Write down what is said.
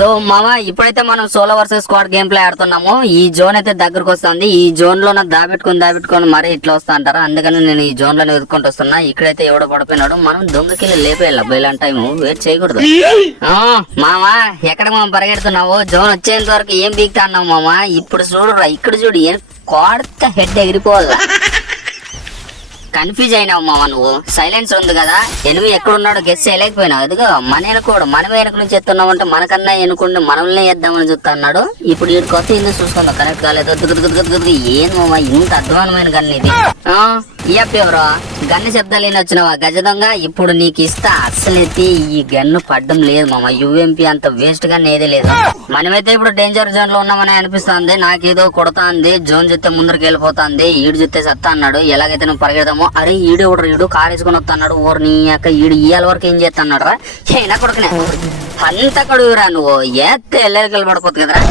So మామ ఇప్పుడైతే మనం solo versus squad game play ఆడుతున్నాము. ఈ జోన్ అయితే దగ్గరకు వస్తుంది. ఈ జోన్ లో దాబెట్టుకొని మరీ ఇట్లా వస్తా అంటారు. అందుకని నేను ఈ జోన్ లో ఎదుర్కొంటూ వస్తున్నా. ఇక్కడైతే ఎవడో పడిపోయినాడు. మనం దొంగకిల్లి లేపేయాలి. బయలాంటి టైం వెయిట్ చేయకూడదు. మామ ఎక్కడ మనం పరిగెడుతున్నావు? జోన్ వచ్చేంత వరకు ఏం బీక్తా అన్నావు మామ. ఇప్పుడు చూడురా, ఇక్కడ చూడు, కోడత హెడ్ ఎగిరిపోవాల. కన్ఫ్యూజ్ అయినావు మామ నువ్వు. సైలెన్స్ ఉంది కదా, ఎనిమి ఎక్కడున్నాడో గెస్ చేయలేకపోయినావు. అదిగో మన వెనుకోడు, మనమే వెనుక నుంచి ఎత్తున్నావు అంటే మనకన్నా ఎనుకుంటే మనల్ని వేద్దామని చూస్తా అన్నాడు. ఇప్పుడు వీడి కొత్త ఇందుకు చూసుకుందా కనెక్ట్ కాలేదు. ఏం మామ ఇంత అధ్వానమైన గన్ ఇది. ఎవరో గన్ను శబ్దాలు ఏం వచ్చినావా గజ దొంగ? ఇప్పుడు నీకు ఇస్తా. అస్సలైతే ఈ గన్ను పడ్డం లేదు మామ. యుఎంపీ అంత వేస్ట్ గన్ ఏదే లేదు. మనమైతే ఇప్పుడు డేంజర్ జోన్ లో ఉన్నామని అనిపిస్తుంది. నాకేదో కొడతా ఉంది. జోన్ చూస్తే ముందరికి వెళ్ళిపోతుంది. ఈడు చూస్తే సత్తా అన్నాడు. ఎలాగైతే నువ్వు పరిగెడదామో. అరే ఈడు కారు వేసుకొని వస్తా అన్నాడు. ఓరు నీ యొక్క ఈడు ఇయ్యాల వరకు ఏం చేస్తా అన్నాడు రా. అయినా కొడుకునే అంత కడుగురా నువ్వు. ఎత్తే ఎల్లరికలు పడిపోతుంది కదరా.